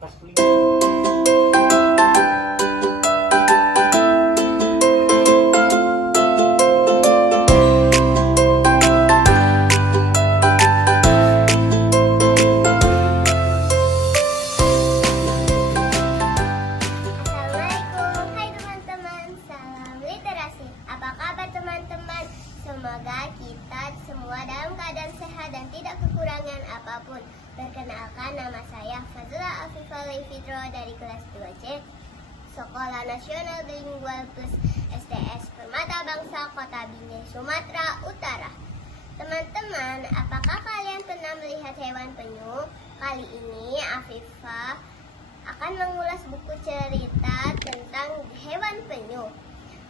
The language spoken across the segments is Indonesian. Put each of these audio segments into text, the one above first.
pas kuliah. Assalamualaikum, hai teman-teman, salam literasi. Apa kabar teman-teman? Semoga kita semua dalam keadaan sehat dan tidak kekurangan apapun. Perkenalkan, nama saya Fazla Afifah Leifitro dari kelas 2C Sekolah Nasional Bilingual Plus STS Permata Bangsa Kota Binjai, Sumatera Utara. Teman-teman, apakah kalian pernah melihat hewan penyu? Kali ini Afifah akan mengulas buku cerita tentang hewan penyu.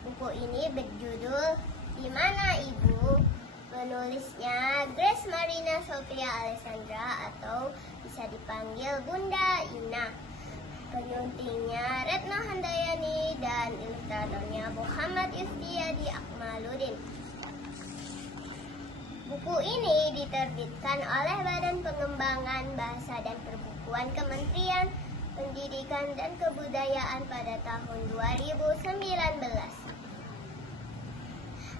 Buku ini berjudul Di Mana Ibu? Penulisnya Grace Marina Sophia Alessandra atau bisa dipanggil Bunda Ina. Penyuntingnya Retno Handayani dan ilustratornya Muhammad Iftiyadi Akmaluddin. Buku ini diterbitkan oleh Badan Pengembangan Bahasa dan Perbukuan Kementerian Pendidikan dan Kebudayaan pada tahun 2019.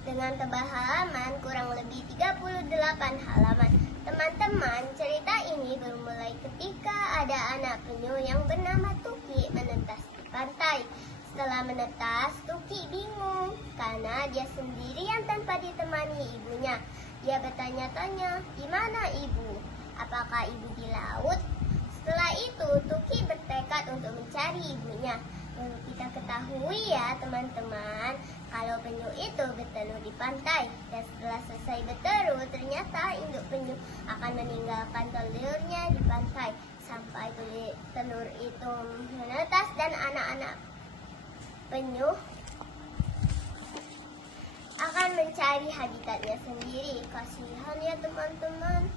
Dengan tebal halaman kurang lebih 38 halaman. Teman-teman, cerita ini bermulai ketika ada anak penyu yang bernama Tuki menetas di pantai. Setelah menetas, Tuki bingung karena dia sendirian tanpa ditemani ibunya. Dia bertanya-tanya, "Di mana ibu? Apakah ibu di laut?" Setelah itu, Tuki bertekad untuk mencari ibunya. Perlu kita ketahui ya teman-teman, kalau penyu itu bertelur di pantai. Dan setelah selesai bertelur, ternyata induk penyu akan meninggalkan telurnya di pantai. Sampai telur itu menetas dan anak-anak penyu akan mencari habitatnya sendiri. Kasihan ya teman-teman.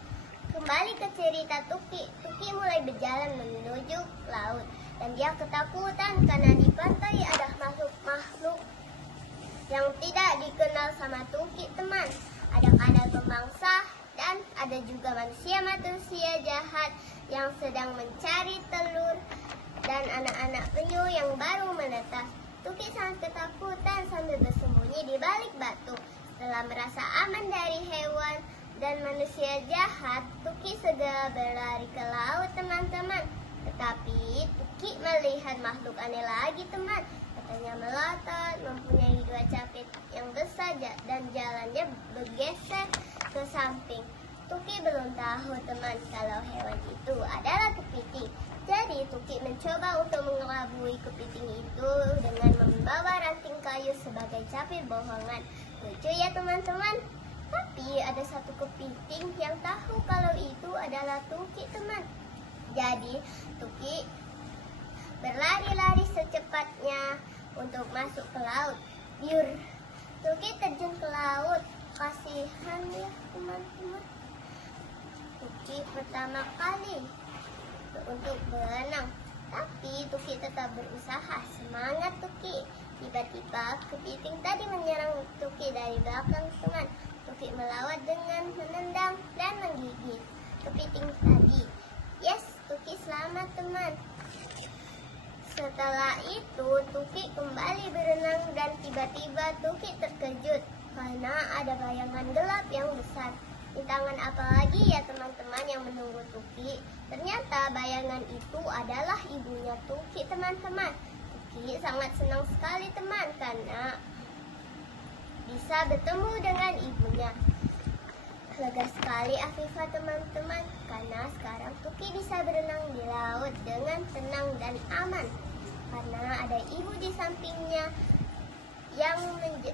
Kembali ke cerita Tuki. Tuki mulai berjalan menuju laut dan dia ketakutan karena di pantai ada makhluk-makhluk yang tidak dikenal sama Tuki, teman. Ada kadal pemangsa dan ada juga manusia jahat yang sedang mencari telur dan anak-anak penyu yang baru menetas. Tuki sangat ketakutan sambil bersembunyi di balik batu. Setelah merasa aman dari hewan dan manusia jahat, Tuki segera berlari ke laut, teman-teman. Tetapi Tuki melihat makhluk aneh lagi, teman. Katanya melotot, mempunyai dua capit yang besar dan jalannya bergeser ke samping. Tuki belum tahu, teman, kalau hewan itu adalah kepiting. Jadi Tuki mencoba untuk mengelabui kepiting itu dengan membawa ranting kayu sebagai capit bohongan. Lucu ya teman-teman. Tapi ada satu kepiting yang tahu kalau itu adalah Tuki, teman. Jadi Tuki berlari-lari secepatnya untuk masuk ke laut. Biur, Tuki terjun ke laut. Kasihan ya teman-teman. Tuki pertama kali untuk berenang. Tapi Tuki tetap berusaha. Semangat Tuki. Tiba-tiba kepiting tadi menyerang Tuki dari belakang, teman. Tuki melawat dengan menendang dan menggigit kepiting tadi. Yes, Tuki selamat, teman. Setelah itu, Tuki kembali berenang dan tiba-tiba Tuki terkejut karena ada bayangan gelap yang besar. Rintangan apa lagi ya teman-teman yang menunggu Tuki? Ternyata bayangan itu adalah ibunya Tuki, teman-teman. Tuki sangat senang sekali, teman, karena bisa bertemu dengan ibunya. Lega sekali Afifah, teman-teman, karena sekarang Tuki bisa berenang di laut dengan tenang dan aman. Karena ada ibu di sampingnya yang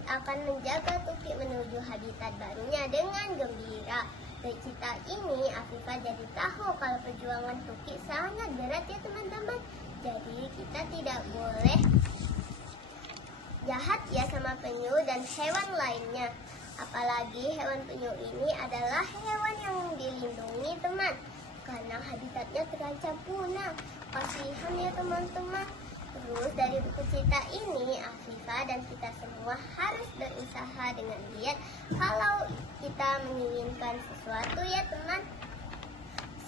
akan menjaga Tuki menuju habitat barunya dengan gembira. Dari cerita ini, Afifah jadi tahu kalau perjuangan Tuki sangat berat ya teman-teman. Jadi kita tidak boleh jahat ya sama penyu dan hewan lainnya. Apalagi hewan penyu ini adalah hewan yang dilindungi, teman, karena habitatnya terancam punah. Kasihan ya teman-teman. Terus dari buku cerita ini, Afifah dan kita semua harus berusaha dengan giat kalau kita menginginkan sesuatu ya teman.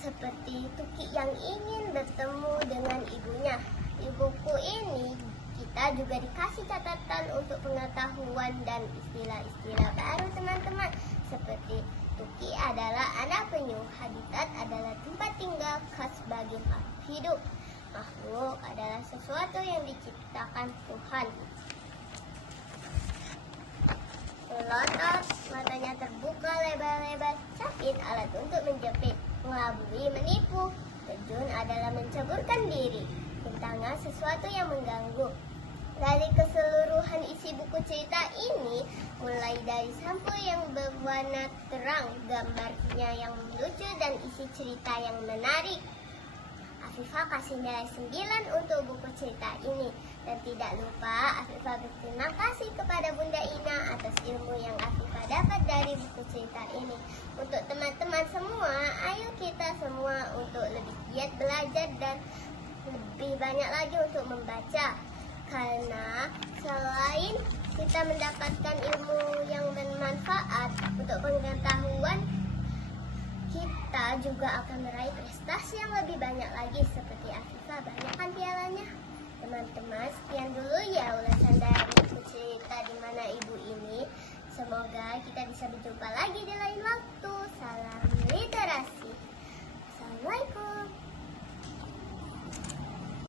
seperti Tuki yang ingin bertemu dengan ibunya. Di buku ini kita juga dikasih catatan untuk pengetahuan dan istilah-istilah baru teman-teman. Seperti Tuki adalah anak penyu, habitat adalah tempat tinggal khas bagi makhluk hidup. Makhluk adalah sesuatu yang diciptakan Tuhan. Melotot, matanya terbuka lebar-lebar, capit alat untuk menjepit, mengelabui, menipu. Terjun adalah menceburkan diri, bentangnya sesuatu yang mengganggu. Dari keseluruhan isi buku cerita ini, mulai dari sampul yang berwarna terang, gambarnya yang lucu dan isi cerita yang menarik. Afifah kasih nilai 9 untuk buku cerita ini. Dan tidak lupa Afifah berterima kasih kepada Bunda Ina atas ilmu yang Afifah dapat dari buku cerita ini. Untuk teman-teman semua, ayo kita semua untuk lebih giat belajar dan lebih banyak lagi untuk membaca. Karena selain kita mendapatkan ilmu yang bermanfaat untuk pengetahuan, kita juga akan meraih prestasi yang lebih banyak lagi seperti Afifah. Banyak kan pialanya? Teman-teman, sekian dulu ya ulasan dari buku cerita Di Mana Ibu ini. Semoga kita bisa berjumpa lagi di lain waktu. Salam literasi. Assalamualaikum.